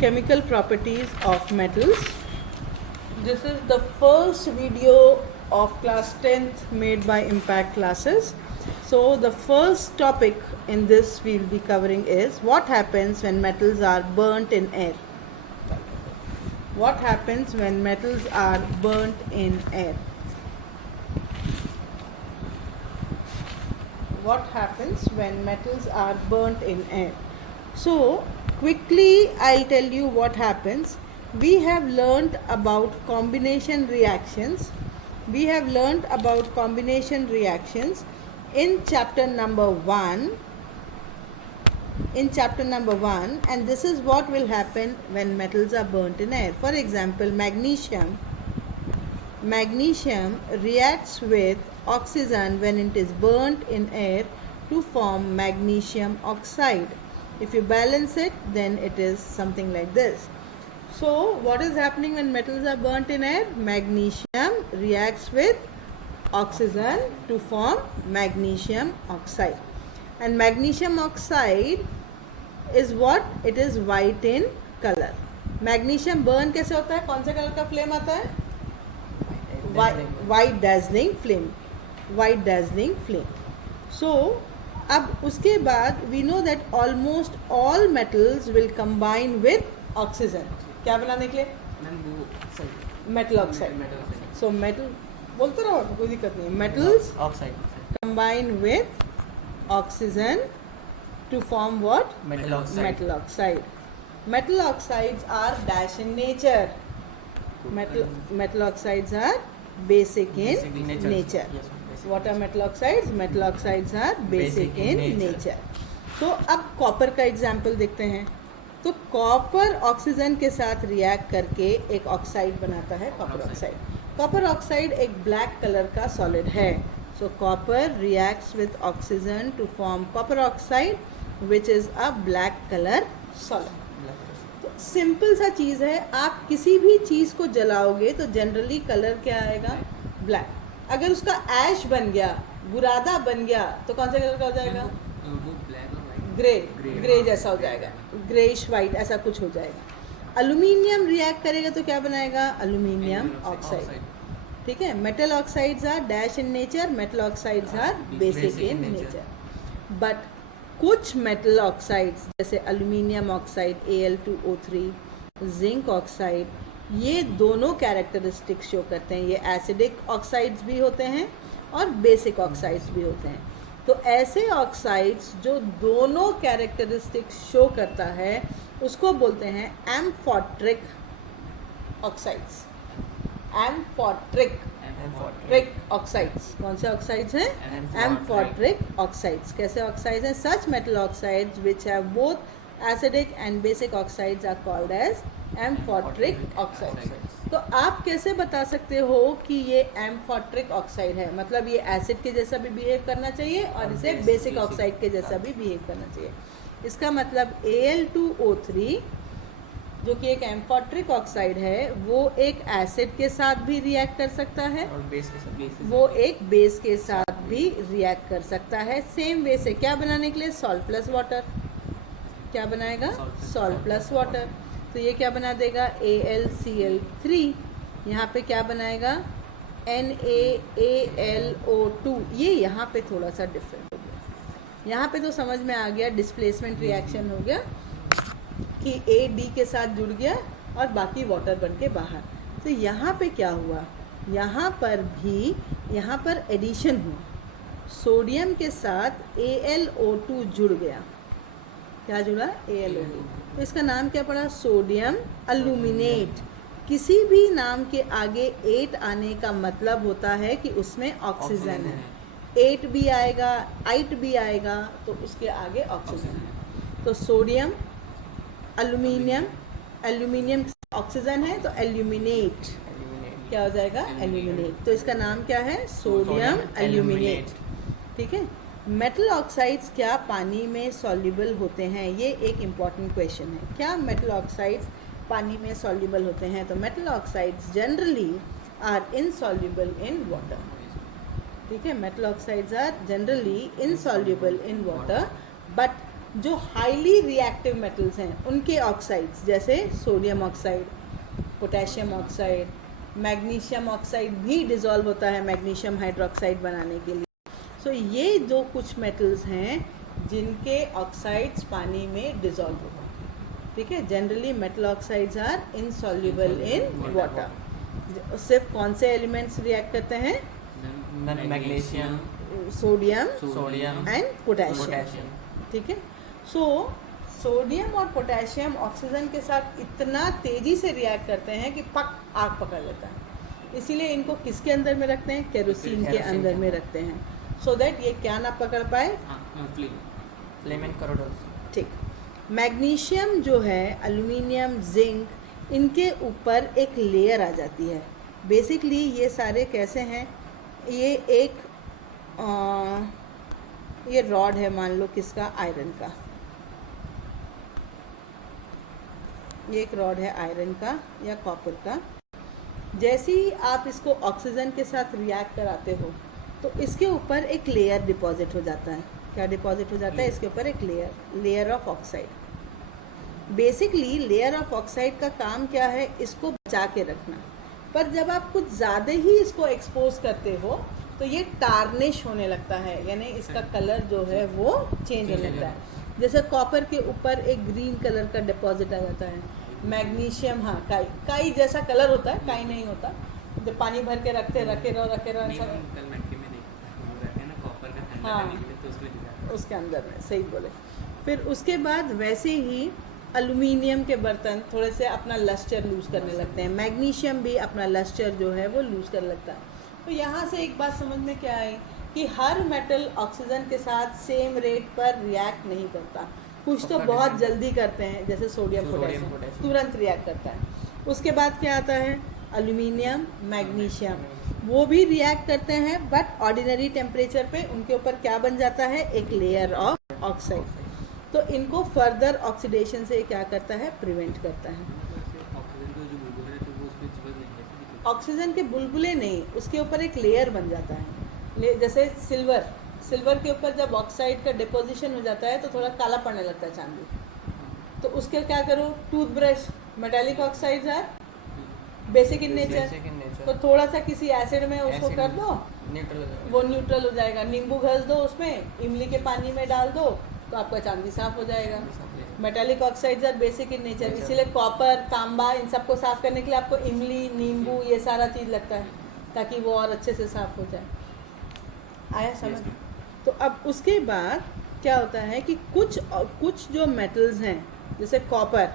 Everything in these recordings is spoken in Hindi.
chemical properties of metals. This is the first video of class 10th made by Impact Classes. So the first topic in this we will be covering is what happens when metals are burnt in air. What happens when metals are burnt in air? What happens when metals are burnt in air? So quickly I'll tell you what happens. We have learned about combination reactions. We have learned about combination reactions in chapter number 1. And this is what will happen when metals are burnt in air. For example, magnesium reacts with oxygen when it is burnt in air to form magnesium oxide. If you balance it, then it is something like this. So what is happening when metals are burnt in air? Magnesium reacts with oxygen to form magnesium oxide. And magnesium oxide is what? It is white in color. Magnesium burn कैसे होता है? कौन से कलर का फ्लेम आता है? White dazzling flame. White dazzling flame. So अब उसके बाद we know that almost all metals will combine with oxygen. क्या बनाने के लिए? Metal oxide. So metal बोलते रहो, कोई दिक्कत नहीं. Metals combine with oxygen to form what? Metal oxide. Metal oxides are dash in nature. Metal oxides are basic in nature. What are metal oxides? Metal oxides are basic in nature. तो अब कॉपर का एग्जाम्पल देखते हैं. तो कॉपर ऑक्सीजन के साथ रिएक्ट करके एक ऑक्साइड बनाता है, कॉपर ऑक्साइड. कॉपर ऑक्साइड एक ब्लैक कलर का सॉलिड है. So copper reacts with oxygen to form copper oxide which is a black colour solid. तो सिंपल सा चीज़ है. आप किसी भी चीज़ को जलाओगे तो जनरली कलर क्या आएगा? ब्लैक. अगर उसका ऐश बन गया, बुरादा बन गया, तो कौन सा कलर का हो जाएगा? ग्रे जैसा हो जाएगा, ग्रेइश वाइट ऐसा कुछ हो जाएगा. एल्यूमिनियम रिएक्ट करेगा तो क्या बनाएगा? Aluminium oxide. ठीक है. Metal oxides are dash in nature, metal oxides are basic in nature. But कुछ मेटल ऑक्साइड्स जैसे aluminium oxide Al2O3, zinc oxide, ये दोनों कैरेक्टरिस्टिक्स शो करते हैं. ये एसिडिक ऑक्साइड्स भी होते हैं और बेसिक ऑक्साइड्स भी होते हैं. तो ऐसे ऑक्साइड्स जो दोनों कैरेक्टरिस्टिक्स शो करता है उसको बोलते हैं एम्फोट्रिक ऑक्साइड्स. Amphoteric oxides. कौन से ऑक्साइड्स हैं? Amphoteric oxides. कैसे ऑक्साइड्स हैं? Such metal oxides which have both acidic and basic oxides are called as amphoteric oxides. तो आप कैसे बता सकते हो कि ये एम्फोट्रिक ऑक्साइड है? मतलब ये एसिड के जैसा भी बिहेव करना चाहिए और इसे बेसिक ऑक्साइड के जैसा भी बिहेव करना चाहिए. इसका मतलब Al2O3 जो कि एक एम्फोट्रिक ऑक्साइड है वो एक एसिड के साथ भी रिएक्ट कर सकता है और वो एक बेस के साथ भी रिएक्ट कर सकता है. सेम वे से क्या बनाने के लिए? Salt plus water. क्या बनाएगा? Salt plus water. तो ये क्या बना देगा? AlCl3. यहाँ पे क्या बनाएगा? NaAlO2. ये यहाँ पे थोड़ा सा डिफरेंट हो गया. यहाँ पे तो समझ में आ गया, डिस्प्लेसमेंट रिएक्शन हो गया कि A D के साथ जुड़ गया और बाकी वाटर बन के बाहर. तो यहाँ पे क्या हुआ? यहाँ पर एडिशन हुआ. सोडियम के साथ AlO2 जुड़ गया. क्या जुड़ा? AlO2. तो इसका नाम क्या पड़ा? Sodium aluminate. किसी भी नाम के आगे 8 आने का मतलब होता है कि उसमें ऑक्सीजन है. 8 भी आएगा, 8 भी आएगा तो उसके आगे ऑक्सीजन है. तो सोडियम एल्यूमिनियम ऑक्सीजन है तो एल्यूमिनेट. क्या हो जाएगा? एल्यूमिनेट. तो इसका नाम क्या है? Sodium aluminate. ठीक है. मेटल ऑक्साइड्स क्या पानी में सॉल्युबल होते हैं? ये एक इम्पॉर्टेंट क्वेश्चन है. क्या मेटल ऑक्साइड्स पानी में सॉल्युबल होते हैं? तो metal oxides generally are insoluble in water. ठीक है. Metal oxides are generally insoluble in water, but जो हाईली रिएक्टिव मेटल्स हैं उनके ऑक्साइड्स, जैसे sodium oxide, potassium oxide, magnesium oxide भी डिज़ोल्व होता है मैग्नीशियम हाइड्रोक्साइड बनाने के लिए। सो ये जो कुछ मेटल्स हैं जिनके ऑक्साइड्स पानी में डिज़ोल्व होते हैं, ठीक है। Generally metal oxides are insoluble in water. सिर्फ कौन से एलिमेंट्स रिएक्ट करते हैं? मैग्नीशियम, सोडियम एंड पोटेशियम, ठीक है। सो सोडियम और पोटेशियम ऑक्सीजन के साथ इतना तेज़ी से रिएक्ट करते हैं कि आग पकड़ लेता है। इसीलिए इनको किसके अंदर में रखते हैं? केरोसिन के अंदर में रखते हैं, सो दैट ये क्या ना पकड़ पाए, फ्लेम एंड करोडोस, ठीक। मैग्नीशियम जो है, एल्यूमिनियम, जिंक, इनके ऊपर एक लेयर आ जाती है। बेसिकली ये सारे कैसे हैं, ये एक ये रॉड है, मान लो किसका, आयरन का, ये एक रॉड है आयरन का या कॉपर का। जैसे ही आप इसको ऑक्सीजन के साथ रिएक्ट कराते हो तो इसके ऊपर एक लेयर डिपॉजिट हो जाता है। क्या डिपॉजिट हो जाता है? इसके ऊपर एक layer of oxide. Basically layer of oxide का काम क्या है? इसको बचा के रखना। पर जब आप कुछ ज़्यादा ही इसको एक्सपोज करते हो तो ये टार्निश होने लगता है, यानी इसका कलर जो है वो चेंज होने लगता है। जैसे कॉपर के ऊपर एक ग्रीन कलर का डिपॉजिट आ जाता है। मैग्नीशियम, हाँ, काई जैसा कलर होता है, काई नहीं होता। जब पानी भर के रखे रहो हाँ, उसके अंदर में, सही बोले। फिर उसके बाद वैसे ही एल्यूमिनियम के बर्तन थोड़े से अपना लस्टर लूज़ करने लगते हैं। मैग्नीशियम भी अपना लस्टर जो है वो लूज़ करने लगता है। तो यहाँ से एक बात समझ में क्या आई कि हर मेटल ऑक्सीजन के साथ सेम रेट पर रिएक्ट नहीं करता। कुछ तो बहुत जल्दी करते हैं, जैसे सोडियम पोटेशियम तुरंत रिएक्ट करता है। उसके बाद क्या आता है? एल्यूमिनियम, मैग्नीशियम, वो भी रिएक्ट करते हैं, बट ऑर्डिनरी टेम्परेचर पे उनके ऊपर क्या बन जाता है? एक लेयर ऑफ ऑक्साइड। तो इनको फर्दर ऑक्सीडेशन से क्या करता है? प्रिवेंट करता है। ऑक्सीजन के बुलबुले नहीं, उसके ऊपर एक लेयर बन जाता है। जैसे सिल्वर के ऊपर जब ऑक्साइड का डिपोजिशन हो जाता है तो थोड़ा काला पड़ने लगता है चांदी। तो उसके क्या करो? Toothbrush, metallic oxides are basic in nature, तो थोड़ा सा किसी एसिड में उसको कर दो, वो न्यूट्रल हो जाएगा। नींबू घस दो उसमें, इमली के पानी में डाल दो, तो आपका चांदी साफ हो जाएगा। Metallic oxides are basic in nature, इसीलिए कॉपर, तांबा, इन सबको साफ करने के लिए आपको इमली, नींबू, ये सारा चीज़ लगता है ताकि वो और अच्छे से साफ हो जाए। आया समझ? तो अब उसके बाद क्या होता है कि कुछ जो मेटल्स हैं, जैसे कॉपर,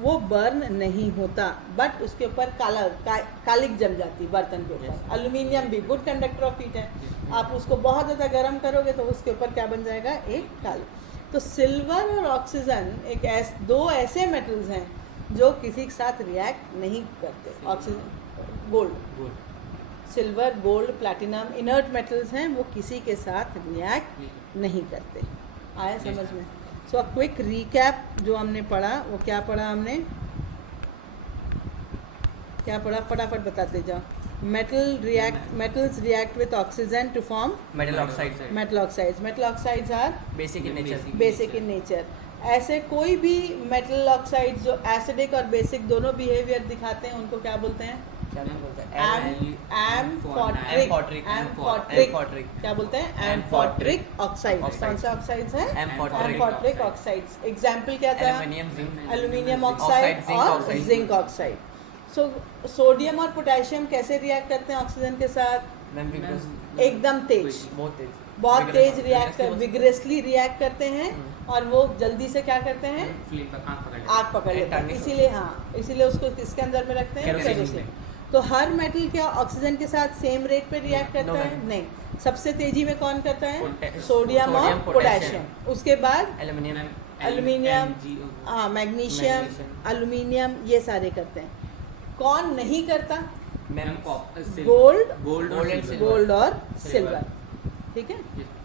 वो बर्न नहीं होता, बट उसके ऊपर कालिक जम जाती बर्तन के ऊपर। एल्यूमिनियम भी गुड कंडक्टर ऑफ हीट है, आप उसको बहुत ज़्यादा गर्म करोगे तो उसके ऊपर क्या बन जाएगा? एक कालिक। तो सिल्वर और ऑक्सीजन दो ऐसे मेटल्स हैं जो किसी के साथ रिएक्ट नहीं करते। Oxygen, gold, silver, gold, platinum inert metals हैं, वो किसी के साथ रिएक्ट नहीं करते। आया समझ में? सो अ क्विक रीकैप, जो हमने पढ़ा वो क्या पढ़ा हमने? क्या पढ़ा? फटाफट बताते जाओ। metals react with oxygen to form metal oxides. metal oxides are basic in nature. ऐसे कोई भी मेटल ऑक्साइड जो एसिडिक और बेसिक दोनों बिहेवियर दिखाते हैं उनको क्या बोलते हैं? एम्फोट्रिक। क्या बोलते हैं? Amphoteric oxide. कौन से ऑक्साइड्स हैं? Amphoteric oxides. एग्जाम्पल क्या था? एल्यूमिनियम ऑक्साइड और जिंक ऑक्साइड। सो सोडियम और पोटेशियम कैसे रिएक्ट करते हैं ऑक्सीजन के साथ? एकदम तेज, बहुत तेज रिएक्ट विगरसली रिएक्ट करते हैं, और वो जल्दी से क्या करते हैं? आग पकड़ लेते हैं। इसीलिए उसको किसके अंदर में रखते हैं? केरोसिन। तो हर मेटल क्या ऑक्सीजन के साथ सेम रेट पे रिएक्ट करता है? नहीं। सबसे तेजी में कौन करता है? सोडियम और पोटेशियम। उसके बाद एल्यूमिनियम, मैग्नीशियम, एल्यूमिनियम, ये सारे करते हैं। कौन नहीं करता? गोल्ड और सिल्वर। ठीक है।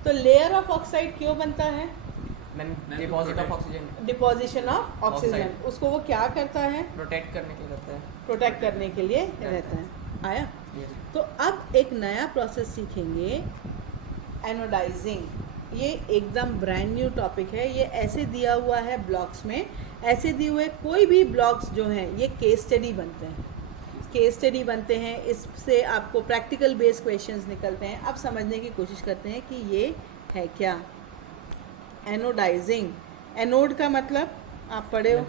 तो लेयर ऑफ ऑक्साइड क्यों बनता है? Deposition of oxygen. उसको वो क्या करता है? प्रोटेक्ट करने के लिए रहता है। आया? तो अब एक नया प्रोसेस सीखेंगे, एनोडाइजिंग। ये एकदम ब्रांड न्यू टॉपिक है। ये ऐसे दिया हुआ है ब्लॉक्स में, ऐसे दिए हुए कोई भी ब्लॉक्स जो हैं ये केस स्टडी बनते हैं, केस स्टडी बनते हैं। इससे आपको प्रैक्टिकल बेस्ड क्वेश्चंस निकलते हैं। अब समझने की कोशिश करते हैं कि ये है क्या। एनोडाइजिंग, एनोड का मतलब आप पढ़े हो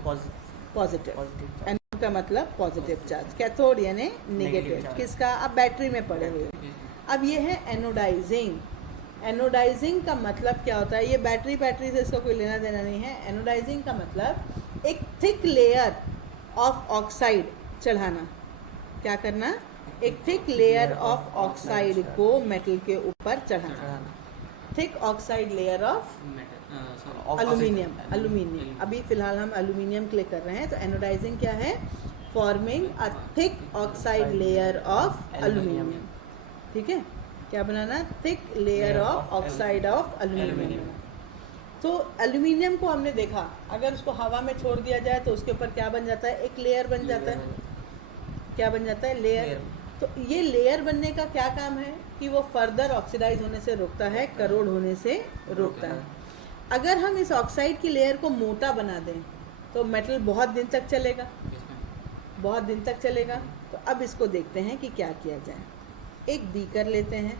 पॉजिटिव, एनोड का मतलब पॉजिटिव चार्ज, कैथोड यानी नेगेटिव, किसका आप बैटरी में पढ़े हुए। अब ये है एनोडाइजिंग। एनोडाइजिंग का मतलब क्या होता है, ये बैटरी से इसका कोई लेना देना नहीं है। एनोडाइजिंग का मतलब एक थिक लेयर ऑफ ऑक्साइड चढ़ाना। क्या करना, एक थिक लेयर ऑफ ऑक्साइड को मेटल के ऊपर चढ़ाना। Thick oxide layer of aluminium. अभी फिलहाल हम एल्यूमिनियम के लिए कर रहे हैं। तो एनोडाइजिंग क्या है, forming a thick oxide layer of aluminium. ठीक है, क्या बनाना, thick layer of oxide of aluminium. तो एल्यूमिनियम को हमने देखा, अगर उसको हवा में छोड़ दिया जाए तो उसके ऊपर क्या बन जाता है, एक लेयर बन जाता है। क्या बन जाता है, लेयर। तो ये लेयर बनने का क्या काम है कि वो फर्दर ऑक्सीडाइज होने से रोकता है, करोड होने से रोकता है। अगर हम इस ऑक्साइड की लेयर को मोटा बना दें तो मेटल बहुत दिन तक चलेगा, बहुत दिन तक चलेगा। तो अब इसको देखते हैं कि क्या किया जाए। एक बीकर लेते हैं,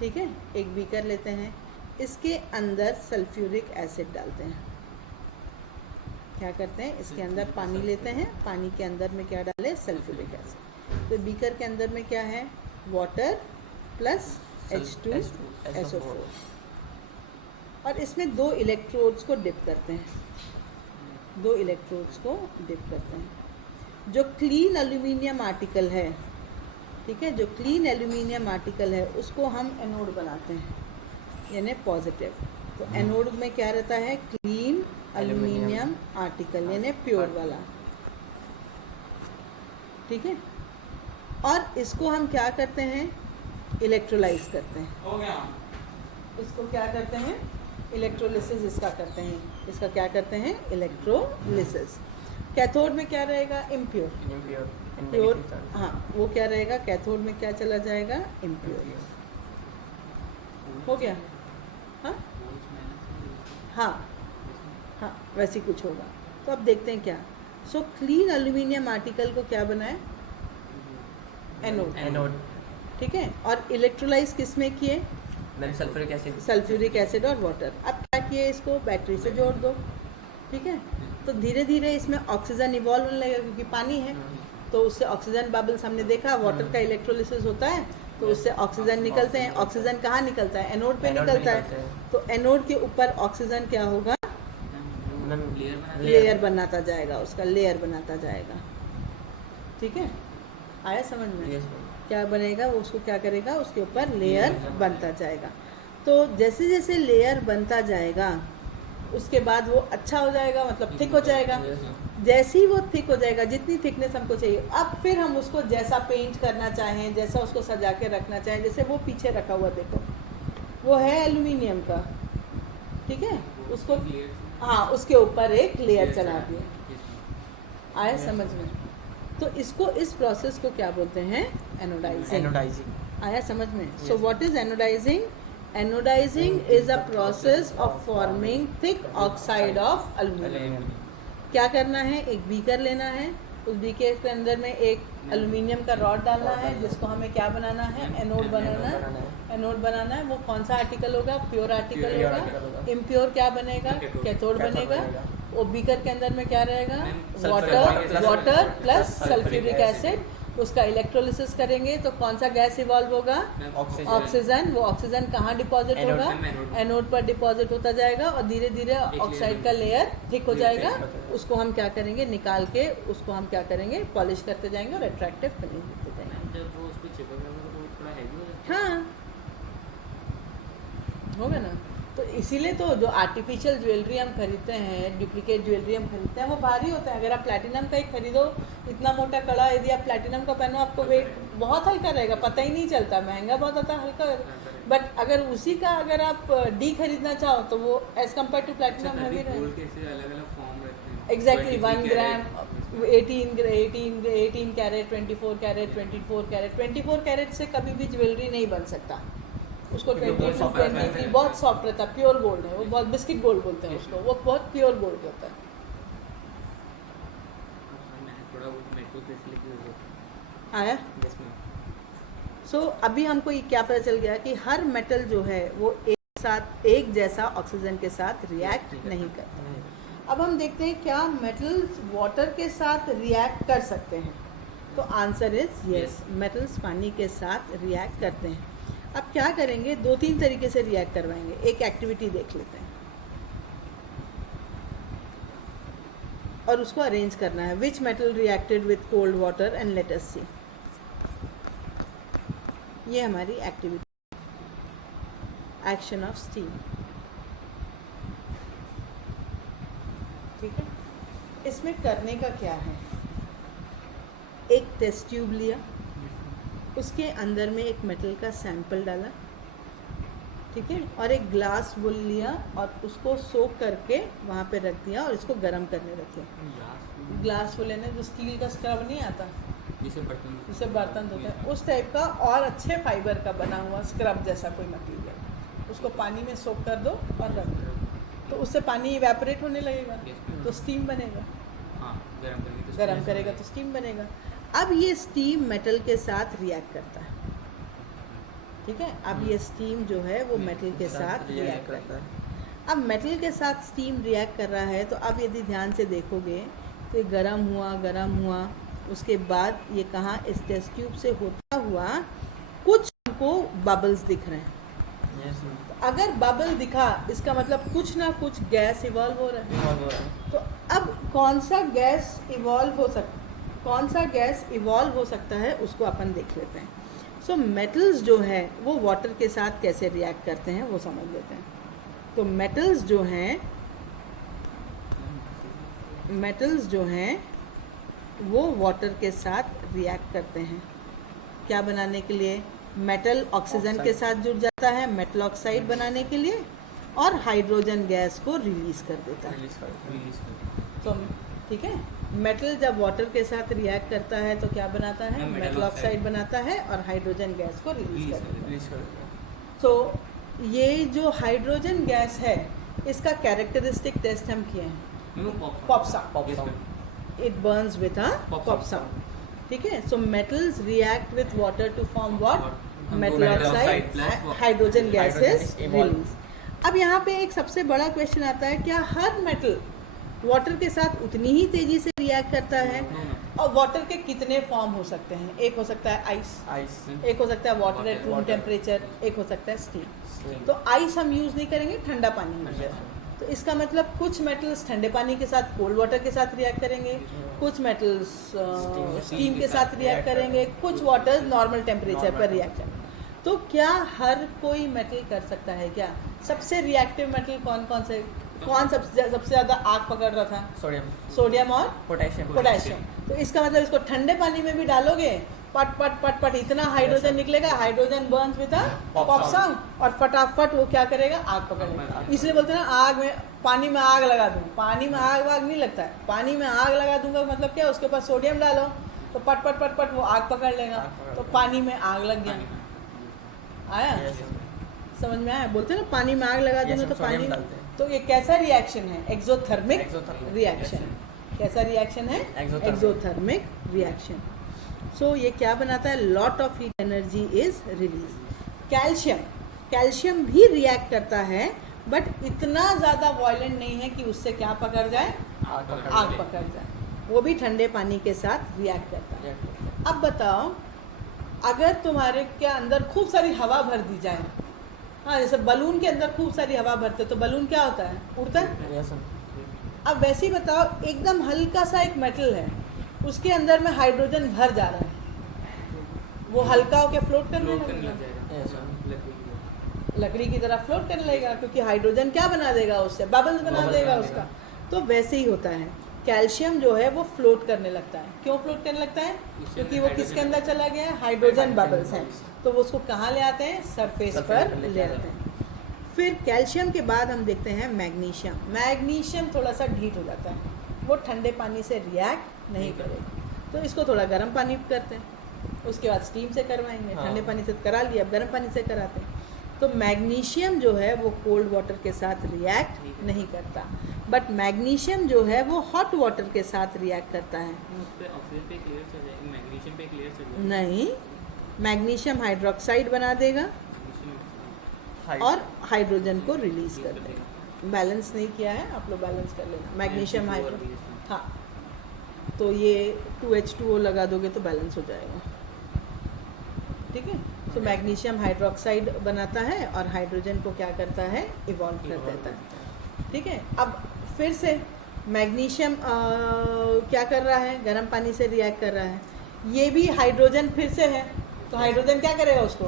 ठीक है, एक बीकर लेते हैं, इसके अंदर सल्फ्यूरिक एसिड डालते हैं। क्या करते हैं, इसके अंदर पानी लेते हैं, पानी के अंदर में क्या डालें, सल्फ्यूरिक एसिड। तो बीकर के अंदर में क्या है, वाटर प्लस H2SO4, और इसमें 2 इलेक्ट्रोड्स को डिप करते हैं, 2 इलेक्ट्रोड्स को डिप करते हैं। जो क्लीन एल्यूमिनियम आर्टिकल है, ठीक है, जो क्लीन एल्यूमिनियम आर्टिकल है उसको हम एनोड बनाते हैं, यानी पॉजिटिव। तो एनोड में क्या रहता है, क्लीन एल्यूमिनियम आर्टिकल यानी प्योर वाला, ठीक है। और इसको हम क्या करते हैं, इलेक्ट्रोलाइज करते हैं। इसको क्या करते हैं, इलेक्ट्रोलिसिस इसका करते हैं। इसका क्या करते हैं, इलेक्ट्रोलिसिस। कैथोड में क्या रहेगा, इम्प्योर। प्योर, हाँ, वो क्या रहेगा, कैथोड में क्या चला जाएगा, इम्प्योर। हो गया, हाँ हाँ हाँ, वैसे कुछ होगा। तो अब देखते हैं क्या। सो क्लीन एल्यूमिनियम आर्टिकल को क्या बनाए, एनोड, ठीक है। और इलेक्ट्रोलाइज किस में किए, सल्फ्यूरिक एसिड और वाटर। अब क्या किए, इसको बैटरी से जोड़ दो, ठीक है। तो धीरे धीरे इसमें ऑक्सीजन इवॉल्व होने लगेगा, क्योंकि पानी है तो उससे ऑक्सीजन बबल्स हमने देखा, वाटर का इलेक्ट्रोलिसिस होता है तो उससे ऑक्सीजन निकलते हैं। ऑक्सीजन कहाँ निकलता है, एनोड पे निकलता है। तो एनोड के ऊपर ऑक्सीजन क्या होगा, लेयर बनाता जाएगा, उसका लेयर बनाता जाएगा, ठीक है। आया समझ में, क्या बनेगा, वो उसको क्या करेगा, उसके ऊपर लेयर बनता जाएगा। तो जैसे जैसे लेयर बनता जाएगा उसके बाद वो अच्छा हो जाएगा, मतलब थिक हो जाएगा। जैसे ही वो थिक हो जाएगा, जितनी थिकनेस हमको चाहिए, अब फिर हम उसको जैसा पेंट करना चाहें, जैसा उसको सजा के रखना चाहें, जैसे वो पीछे रखा हुआ देखो, वो है एल्यूमिनियम का, ठीक है। उसको, हाँ, उसके ऊपर एक लेयर चला दिए। आया समझ में। तो इसको, इस प्रोसेस को क्या बोलते हैं, एनोडाइजिंग। आया समझ में। So what is anodising, anodising is a process of forming thick oxide of aluminium. क्या करना है, एक बीकर लेना है, उस बीकर के अंदर में एक एल्यूमिनियम का रॉड डालना है, जिसको हमें क्या बनाना है, एनोड बनाना है। एनोड बनाना है, वो कौन सा आर्टिकल होगा, प्योर आर्टिकल होगा। इम्प्योर क्या बनेगा, कैथोड बनेगा। वो बीकर के अंदर में क्या रहेगा, वाटर प्लस सल्फ्यूरिक एसिड। उसका इलेक्ट्रोलिसिस करेंगे तो कौन सा गैस इवॉल्व होगा, ऑक्सीजन। वो ऑक्सीजन कहाँ डिपॉजिट होगा, एनोड पर डिपॉजिट होता जाएगा, और धीरे धीरे ऑक्साइड का लेयर थिक हो जाएगा। उसको हम क्या करेंगे, निकाल के उसको हम क्या करेंगे, पॉलिश करते जाएंगे और अट्रैक्टिव फिनिश देते जाएंगे। हाँ, होगा ना। तो इसीलिए तो जो आर्टिफिशियल ज्वेलरी हम खरीदते हैं, डुप्लीकेट ज्वेलरी हम खरीदते हैं, वो भारी होता है। अगर आप प्लैटिनम का एक खरीदो, इतना मोटा कड़ा, यदि आप प्लैटिनम का पहनो, आपको वेट बहुत हल्का रहेगा, पता ही नहीं चलता। महंगा बहुत आता है, हल्का। बट अगर उसी का अगर आप डी खरीदना चाहो तो वो as compare to platinum heavy रहेगा। Exactly 1 gram, 18 carat, 24 carat, 24 carat. 24 carat से कभी भी ज्वेलरी नहीं बन सकता, उसको क्योंकि 20 बहुत to soft रहता है। 23 बहुत सॉफ्ट रहता है, प्योर गोल्ड है वो, बहुत बिस्किट गोल्ड बोलते हैं उसको, वो बहुत प्योर गोल्ड होता है। थोड़ा वो मेट्रो फैसिलिटी हो गई। आया? Yes ma'am. सो अभी हमको ये क्या पता चल गया कि हर मेटल जो है वो एक साथ एक जैसा ऑक्सीजन के साथ रिएक्ट नहीं करता। अब हम देखते हैं क्या मेटल्स वाटर के साथ रिएक्ट कर सकते हैं, तो आंसर इज यस, मेटल्स पानी के साथ रिएक्ट करते हैं। अब क्या करेंगे, 2-3 तरीके से रिएक्ट करवाएंगे, एक एक्टिविटी देख लेते हैं और उसको अरेंज करना है। Which metal reacted with cold water and let us see. ये हमारी एक्टिविटी, एक्शन ऑफ स्टीम। ठीक है, इसमें करने का क्या है, एक टेस्ट ट्यूब लिया, उसके अंदर में एक मेटल का सैंपल डाला, ठीक है, और एक ग्लास वुल लिया और उसको सोक करके वहाँ पे रख दिया और इसको गर्म करने रख दिया। ग्लास वुल है जो स्टील का स्क्रब नहीं आता जिसे बर्तन धोते हैं, उस टाइप का और अच्छे फाइबर का बना हुआ स्क्रब जैसा कोई मटीरियल, उसको पानी में सोक कर दो और रख दो, तो उससे पानी इवेपोरेट होने लगेगा तो स्टीम बनेगा। गर्म करेगा तो स्टीम बनेगा। अब ये स्टीम मेटल के साथ रिएक्ट करता है, ठीक है, अब ये स्टीम जो है वो मेटल के साथ रिएक्ट करता है। अब मेटल के साथ स्टीम रिएक्ट कर रहा है, तो अब यदि ध्यान से देखोगे तो ये गरम हुआ, उसके बाद ये कहाँ, इस टेस्ट ट्यूब से होता हुआ कुछ हमको बबल्स दिख रहे हैं। तो अगर बबल दिखा इसका मतलब कुछ ना कुछ गैस इवॉल्व हो रहा है। तो अब कौन सा गैस इवॉल्व हो सकता है उसको अपन देख लेते हैं। सो मेटल्स जो है वो वाटर के साथ कैसे रिएक्ट करते हैं वो समझ लेते हैं। तो मेटल्स जो हैं वो वाटर के साथ रिएक्ट करते हैं, क्या बनाने के लिए, मेटल ऑक्सीजन के साथ जुड़ जाता है मेटल ऑक्साइड बनाने के लिए, और हाइड्रोजन गैस को रिलीज कर देता है। तो ठीक है, मेटल जब वाटर के साथ रिएक्ट करता है तो क्या बनाता है, मेटल ऑक्साइड बनाता है और हाइड्रोजन गैस को रिलीज कर देता है। तो ये जो हाइड्रोजन गैस है इसका कैरेक्टरिस्टिक टेस्ट हम किए हैं, pop sound, it burns with a pop sound, ठीक है। So metals react with water to form what, metal oxide, hydrogen gas is release. अब यहाँ पे एक सबसे बड़ा क्वेश्चन आता है, क्या हर मेटल वाटर के साथ उतनी ही तेजी से रिएक्ट करता है, और वाटर के कितने फॉर्म हो सकते हैं, एक हो सकता है आइस, एक हो सकता है वाटर एट रूम टेम्परेचर, एक हो सकता है स्टीम। तो आइस हम यूज़ नहीं करेंगे, ठंडा पानी यूज करेंगे। तो इसका मतलब कुछ मेटल्स ठंडे पानी के साथ कोल्ड वाटर के साथ रिएक्ट करेंगे, कुछ मेटल्स स्टीम के साथ रिएक्ट करेंगे, कुछ वाटर नॉर्मल टेम्परेचर पर रिएक्ट करेंगे। तो क्या हर कोई मेटल कर सकता है क्या? सबसे रिएक्टिव मेटल कौन सबसे ज़्यादा आग पकड़ रहा था? सोडियम और पोटेशियम। तो इसका मतलब इसको ठंडे पानी में भी डालोगे, पट पट पट पट इतना हाइड्रोजन निकलेगा, hydrogen Burns with a pop sound, और फटाफट वो क्या करेगा, आग पकड़ेगा। इसलिए बोलते हैं ना, आग में, पानी में आग लगा दूँ, पानी में आग वाग नहीं लगता है, पानी में आग लगा दूंगा मतलब क्या, उसके ऊपर सोडियम डालो तो पट पट पट पट वो आग पकड़ लेगा, तो पानी में आग लग गया। आया समझ में आया? बोलते हैं ना पानी में आग लगा दूंगा तो पानी, तो ये कैसा रिएक्शन है? Exothermic reaction. कैसा रिएक्शन है? Exothermic reaction. सो ये क्या बनाता है? Lot of heat energy is release. Calcium भी रिएक्ट करता है, बट इतना ज़्यादा वॉयलेंट नहीं है कि उससे क्या पकड़ जाए, आग पकड़ जाए। वो भी ठंडे पानी के साथ रिएक्ट करता है। अब बताओ, अगर तुम्हारे के अंदर खूब सारी हवा भर दी जाए, हाँ जैसे बलून के अंदर खूब सारी हवा भरते तो बलून क्या होता है, उड़ता है। अब वैसे ही बताओ, एकदम हल्का सा एक मेटल है, उसके अंदर में हाइड्रोजन भर जा रहा है, वो हल्का होकर फ्लोट करने लगेगा, लकड़ी की तरह फ्लोट करने लगेगा, क्योंकि हाइड्रोजन क्या बना देगा उससे, बबल्स बना देगा उसका। तो वैसे ही होता है, कैल्शियम जो है वो फ्लोट करने लगता है। क्यों फ्लोट करने लगता है? क्योंकि वो किसके अंदर चला गया है, हाइड्रोजन बबल्स हैं, तो वो उसको कहाँ ले आते हैं, सरफेस पर ले आते हैं। फिर कैल्शियम के बाद हम देखते हैं मैग्नीशियम। मैग्नीशियम थोड़ा सा ढीठ हो जाता है, वो ठंडे पानी से रिएक्ट नहीं करेगा, तो इसको थोड़ा गर्म पानी करते हैं, उसके बाद स्टीम से करवाएंगे। ठंडे पानी से करा लिया, अब गर्म पानी से कराते हैं। तो मैग्नीशियम जो है वो कोल्ड वाटर के साथ रिएक्ट नहीं करता, बट मैग्नीशियम जो है वो हॉट वाटर के साथ रिएक्ट करता है। उस पे ऑक्सीजन पे क्लियर चल जाएगा, मैग्नीशियम पे क्लियर चल जाएगा। नहीं, मैग्नीशियम हाइड्रोक्साइड बना देगा और हाइड्रोजन को रिलीज कर देगा। बैलेंस नहीं किया है, आप लोग बैलेंस कर लेना। मैग्नीशियम हाइड्रो, हाँ, तो ये 2H2O लगा दोगे तो बैलेंस हो जाएगा, ठीक है। तो मैग्नीशियम हाइड्रोक्साइड बनाता है और हाइड्रोजन को क्या करता है, इवॉल्व कर देता है, ठीक है। अब फिर से मैग्नीशियम क्या कर रहा है, गर्म पानी से रिएक्ट कर रहा है, ये भी हाइड्रोजन फिर से है, तो हाइड्रोजन क्या करेगा, उसको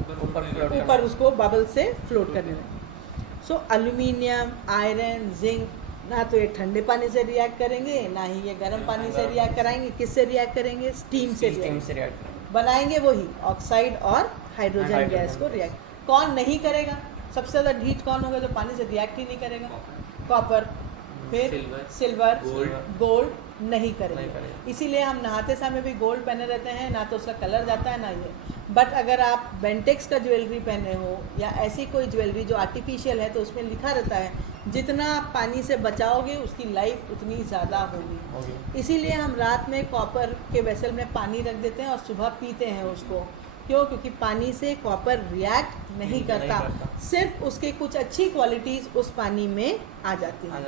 ऊपर उसको बबल से फ्लोट करने लगेगा। सो एल्यूमिनियम, आयरन, जिंक ना तो ये ठंडे पानी से रिएक्ट करेंगे, ना ही ये गर्म पानी से रिएक्ट कराएंगे। किससे रिएक्ट करेंगे, स्टीम से रिएक्ट बनाएंगे, वही ऑक्साइड और हाइड्रोजन गैस को रिएक्ट। कौन नहीं करेगा, सबसे ज़्यादा हीट कौन होगा जो पानी से रिएक्ट ही नहीं करेगा, कॉपर, फिर सिल्वर, गोल्ड नहीं करेंगे। इसीलिए हम नहाते समय भी गोल्ड पहने रहते हैं, ना तो उसका कलर जाता है ना ये। बट अगर आप बेंटेक्स का ज्वेलरी पहने हो या ऐसी कोई ज्वेलरी जो आर्टिफिशियल है, तो उसमें लिखा रहता है जितना आप पानी से बचाओगे उसकी लाइफ उतनी ज़्यादा होगी। इसीलिए हम रात में कॉपर के वेसल में पानी रख देते हैं और सुबह पीते हैं उसको। क्यों? क्योंकि पानी से कॉपर रिएक्ट नहीं करता, सिर्फ उसके कुछ अच्छी क्वालिटीज़ उस पानी में आ जाती हैं।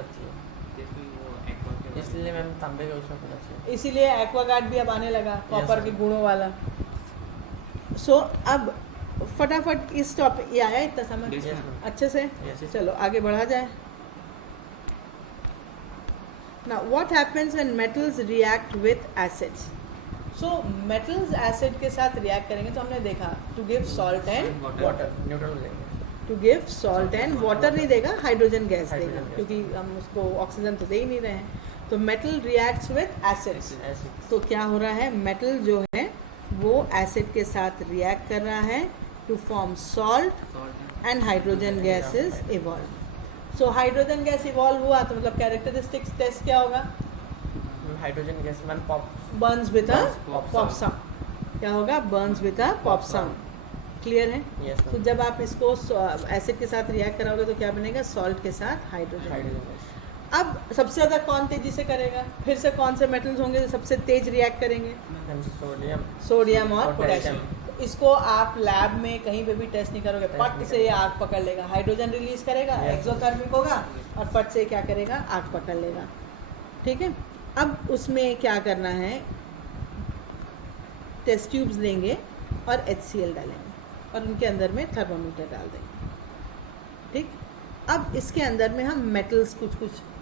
इसलिए मैम तांबे का उसमें होना चाहिए। इसीलिए एक्वागार्ड भी अब आने लगा कॉपर के गुणों वाला। सो अब फटाफट इस टॉपिक, ये आया इतना समझ अच्छे से? चलो आगे बढ़ा जाए। Now what happens when metals react with acids? So metals acid के साथ react करेंगे तो हमने देखा to give salt and water neutral देंगे, to give salt and water नहीं देगा, हाइड्रोजन गैस देगा, क्योंकि हम उसको ऑक्सीजन तो दे ही नहीं रहे हैं। तो metal reacts with acids, तो क्या हो रहा है, metal जो है वो acid के साथ react कर रहा है to form salt and hydrogen gas is evolved. So hydrogen gas evolve हुआ तो मतलब कैरेक्टरिस्टिक्स टेस्ट क्या होगा, hydrogen gas ma'am pop Burns with a pop sound. क्या होगा, Burns with a pop sound. Clear है? Yes, तो जब आप इसको एसिड के साथ रिएक्ट कराओगे तो क्या बनेगा, सॉल्ट के साथ हाइड्रोजन। अब सबसे ज़्यादा कौन तेजी से करेगा, फिर से कौन से मेटल्स होंगे जो सबसे तेज रिएक्ट करेंगे, सोडियम और पोटेशियम। इसको आप लैब में कहीं पे भी टेस्ट नहीं करोगे, पट से ये आग पकड़ लेगा, हाइड्रोजन रिलीज करेगा, एक्सोथर्मिक होगा और फट से क्या करेगा, आग पकड़ लेगा, ठीक है। अब उसमें क्या करना है, टेस्ट ट्यूब्स लेंगे और HCl डालेंगे और उनके अंदर में थर्मामीटर डाल देंगे, ठीक। अब इसके अंदर में हम मेटल्स कुछ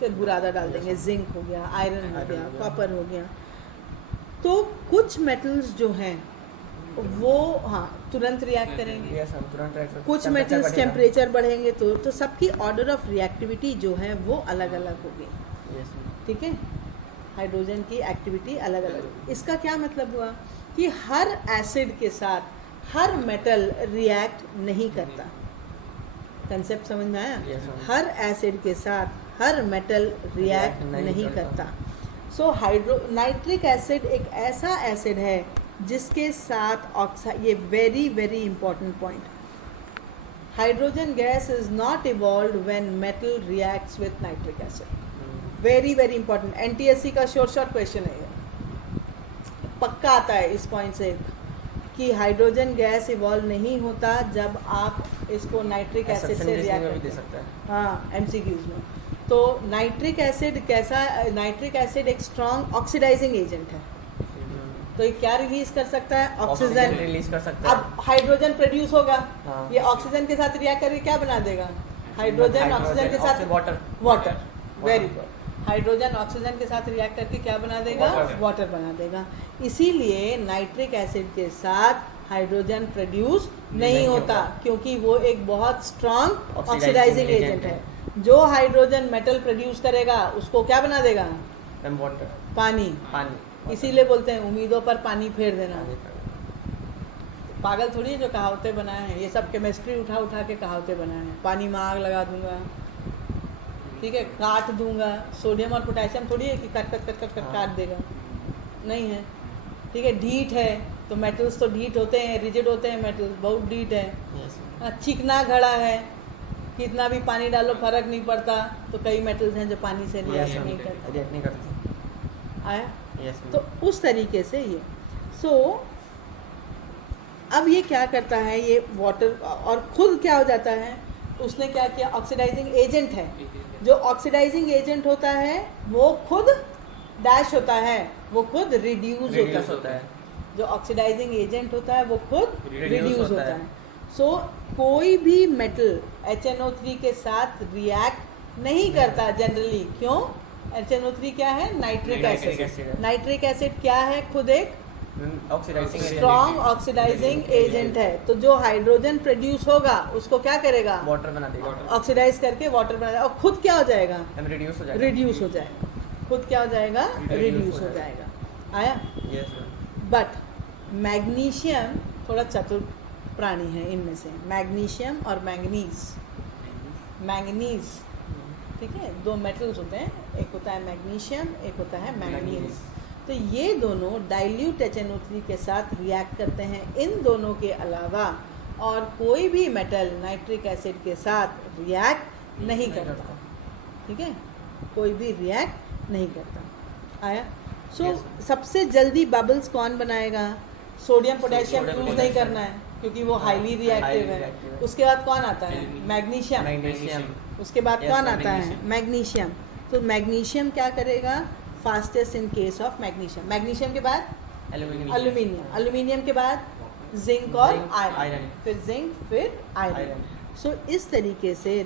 फिर बुरादा डाल देंगे, जिंक हो गया, आयरन हो गया, कॉपर हो गया। तो कुछ मेटल्स जो हैं वो हाँ तुरंत रिएक्ट करेंगे, कुछ मेटल्स टेम्परेचर बढ़ेंगे तो सबकी ऑर्डर ऑफ रिएक्टिविटी जो है वो अलग अलग होगी, ठीक है। हाइड्रोजन की एक्टिविटी अलग अलग होगी। इसका क्या मतलब हुआ कि हर एसिड के साथ हर मेटल रिएक्ट नहीं करता। कंसेप्ट समझ में आया? हर एसिड के साथ हर मेटल रिएक्ट नहीं करता। सो नाइट्रिक एसिड एक ऐसा एसिड है जिसके साथ ऑक्साइड, ये very very important point, hydrogen gas is not evolved when metal reacts with nitric acid. Very very important, NTSC का शॉर्ट क्वेश्चन है ये, पक्का आता है इस पॉइंट से कि हाइड्रोजन गैस इवॉल्व नहीं होता जब आप इसको नाइट्रिक एसिड से रिएक्ट करते हैं। हाँ, MCQs में। तो नाइट्रिक एसिड कैसा, नाइट्रिक एसिड एक स्ट्रॉन्ग ऑक्सीडाइजिंग एजेंट है, तो ये क्या रिलीज कर सकता है, ऑक्सीजन रिलीज कर सकता है। अब हाइड्रोजन प्रोड्यूस होगा, हाँ। ये ऑक्सीजन के साथ रिएक्ट करके क्या बना देगा, हाइड्रोजन ऑक्सीजन के साथ water. Very good. Hydrogen oxygen के साथ रिएक्ट करके क्या बना देगा, वाटर बना देगा। इसीलिए नाइट्रिक एसिड के साथ हाइड्रोजन प्रोड्यूस नहीं होता, क्योंकि वो एक बहुत स्ट्रॉन्ग ऑक्सीडाइजिंग एजेंट है। जो हाइड्रोजन मेटल प्रोड्यूस करेगा उसको क्या बना देगा, वाटर, पानी। इसीलिए बोलते हैं उम्मीदों पर पानी फेर देना। पागल थोड़ी है जो कहावतें बनाए हैं, ये सब केमिस्ट्री उठा उठा के कहावतें बनाए हैं। पानी में आग लगा दूंगा, ठीक है, काट दूंगा। सोडियम और पोटेशियम थोड़ी है कि काट देगा, नहीं है, ठीक है। ढीठ है तो मेटल्स तो ढीठ होते हैं, रिजिड होते हैं मेटल्स, बहुत ढीठ है, चिकना घड़ा है, कितना भी पानी डालो फर्क नहीं पड़ता। तो कई मेटल्स हैं जो पानी से रिएक्ट नहीं करते। रिएक्ट नहीं करते। आया? यस तो उस तरीके से ये अब ये क्या करता है, ये वाटर और खुद क्या हो जाता है, उसने क्या किया, ऑक्सीडाइजिंग एजेंट है। जो ऑक्सीडाइजिंग एजेंट होता है वो खुद डैश होता है, वो खुद रिड्यूस होता है। जो ऑक्सीडाइजिंग एजेंट होता है वो खुद रिड्यूस होता है। सो कोई भी मेटल HNO3 के साथ रिएक्ट नहीं करता जनरली। क्यों? HNO3 क्या है? Nitric acid. नाइट्रिक एसिड क्या है? खुद एक ऑक्सीडाइजिंग स्ट्रॉन्ग ऑक्सीडाइजिंग एजेंट है। तो जो हाइड्रोजन प्रोड्यूस होगा उसको क्या करेगा? वाटर बना देगा, ऑक्सीडाइज करके वाटर बना देगा और खुद क्या हो जाएगा? रिड्यूस हो जाएगा। रिड्यूस हो जाएगा। खुद क्या हो जाएगा? रिड्यूस हो जाएगा। आया? यस बट मैग्नीशियम थोड़ा चतुर प्राणी है इनमें से। मैग्नीशियम और मैंगनीज, ठीक है, दो मेटल्स होते हैं, एक होता है मैग्नीशियम, एक होता है मैंगनीज। तो ये दोनों डाइल्यूट HNO3 के साथ रिएक्ट करते हैं। इन दोनों के अलावा और कोई भी मेटल नाइट्रिक एसिड के साथ रिएक्ट नहीं करता। ठीक है, कोई भी रिएक्ट नहीं करता। आया? सबसे जल्दी बबल्स कौन बनाएगा? सोडियम पोटेशियम यूज नहीं करना है क्योंकि वो हाईली रिएक्टिव है। उसके बाद कौन आता है? मैग्नीशियम। उसके बाद कौन आता है? मैग्नीशियम। तो मैग्नीशियम क्या करेगा? Fastest in case of magnesium के बाद एल्यूमिनियम के बाद जिंक और आयरन, फिर जिंक, फिर आयरन। सो इस तरीके से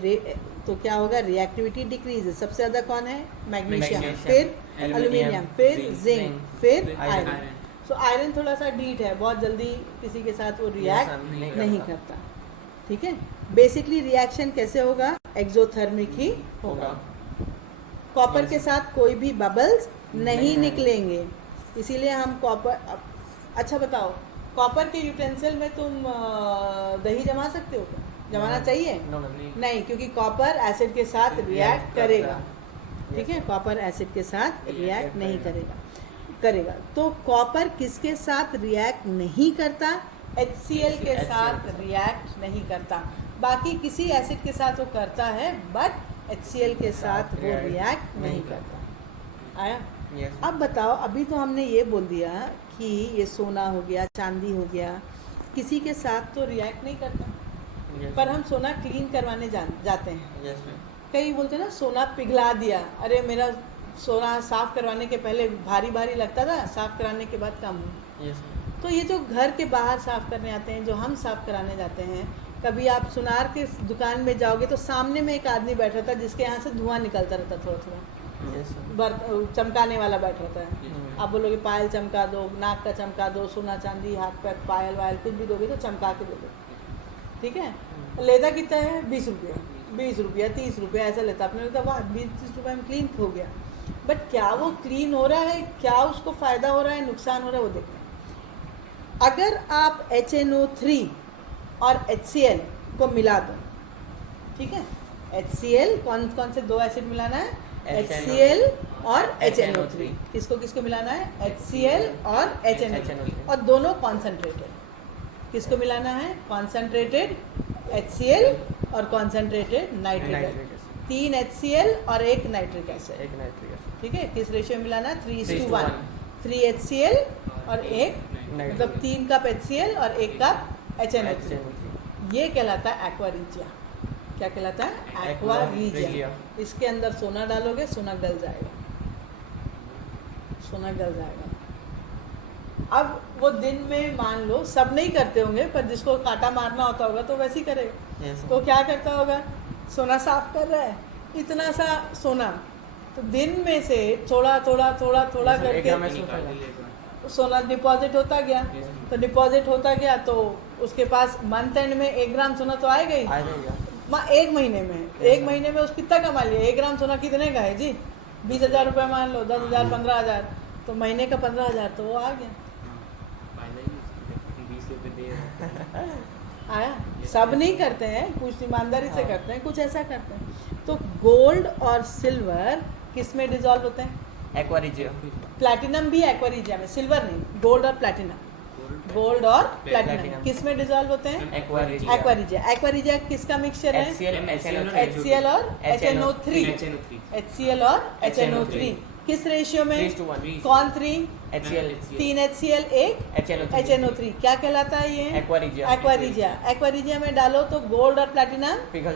तो क्या होगा? Reactivity decrease. सबसे ज़्यादा कौन है? मैग्नीशियम, फिर एल्यूमिनियम, फिर जिंक, फिर आयरन। सो आयरन थोड़ा सा डीट है, बहुत जल्दी किसी के साथ वो रिएक्ट नहीं करता। ठीक है, बेसिकली रिएक्शन कैसे होगा? एक्सोथर्मिक ही होगा। कॉपर के साथ कोई भी बबल्स नहीं निकलेंगे, इसीलिए हम कॉपर। अच्छा बताओ, कॉपर के यूटेंसिल में तुम दही जमा सकते हो? जमाना चाहिए? नहीं, क्योंकि कॉपर एसिड के साथ रिएक्ट करेगा। ठीक है, कॉपर एसिड के साथ रिएक्ट नहीं करेगा। तो कॉपर किसके साथ रिएक्ट नहीं करता? HCl के साथ रिएक्ट नहीं करता। बाकी किसी एसिड के साथ वो करता है, बट HCl के साथ वो रिएक्ट नहीं करता। आया? अब बताओ, अभी तो हमने ये बोल दिया कि ये सोना हो गया, चांदी हो गया, किसी के साथ तो रिएक्ट नहीं करता। पर हम सोना क्लीन करवाने जाते हैं। कई बोलते हैं ना, सोना पिघला दिया। अरे मेरा सोना साफ़ करवाने के पहले भारी भारी लगता था, साफ़ कराने के बाद कम हुआ। तो ये जो घर के बाहर साफ़ करने आते हैं, जो हम साफ़ कराने जाते हैं, कभी आप सुनार के दुकान में जाओगे तो सामने में एक आदमी बैठा था जिसके यहाँ से धुआं निकलता रहता थोड़ा, चमकाने वाला बैठा रहता है। आप बोलोगे पायल चमका दो, नाक का चमका दो, सोना चांदी, हाथ पैर पायल वायल कुछ भी दोगे तो चमका के दे दो। ठीक है, लेता कितना है? 20 रुपया, 20 रुपया, 30 रुपया ऐसा लेता। आपने बोला वाह 20-30 रुपये में क्लीन हो गया। बट क्या वो क्लीन हो रहा है? क्या उसको फ़ायदा हो रहा है, नुकसान हो रहा है, वो देखना। अगर आप HNO3 और HCl को मिला दो, ठीक है, HCl कौन कौन से दो एसिड मिलाना है? HCl और HNO3। किसको किसको मिलाना है? HCl और HNO3, और दोनों कॉन्सेंट्रेटेड। किसको मिलाना है? कॉन्सेंट्रेटेड HCl और कॉन्सेंट्रेटेड नाइट्रिक एसिड। 3 HCl और 1 नाइट्रिक एसिड। ठीक है, किस रेशियो में मिलाना है? 3:1। 3 HCl और 1, मतलब 3 कप HCl और 1 कप HNO3। ये कहलाता है एक्वा रिजिया। क्या कहलाता है? Aqua regia. इसके अंदर सोना डालोगे, सोना गल जाएगा, सोना गल जाएगा। अब वो दिन में मान लो सब नहीं करते होंगे, पर जिसको कांटा मारना होता होगा तो वैसे ही करेगा। तो क्या करता होगा? सोना साफ कर रहा है, इतना सा सोना, तो दिन में से थोड़ा करके सोना डिपॉजिट होता गया। तो डिपॉजिट होता गया तो उसके पास मंथ एंड में 1 ग्राम सोना तो आएगा ही। 1 महीने में उसको कितना कमा लिया? 1 ग्राम सोना कितने का है जी? 20,000 रुपये मान लो, 10,000, 15,000, तो महीने का 15,000 तो वो आ गया। आया? सब नहीं करते हैं, कुछ ईमानदारी से करते हैं, कुछ ऐसा करते हैं। तो गोल्ड और सिल्वर किस में डिजॉल्व होते हैं? Aqua regia. प्लैटिनम भी एक्वा रिजिया में, सिल्वर नहीं, गोल्ड और प्लैटिनम। गोल्ड और प्लेटिनम Platinum. किस में डिजॉल्व होते हैं? Aqua regia aqua regia. एक्वारिजिया किसका मिक्सचर है? HCl HCl और HNO3। HNO3 HCl और HNO3 किस रेशियो में? 3:1 कौन 3? HCl 3 HCl 1 HNO3 HNO3 क्या कहलाता है ये? Aqua regia aqua regia. एक्वारिजिया में डालो तो गोल्ड और प्लेटिनम पिघल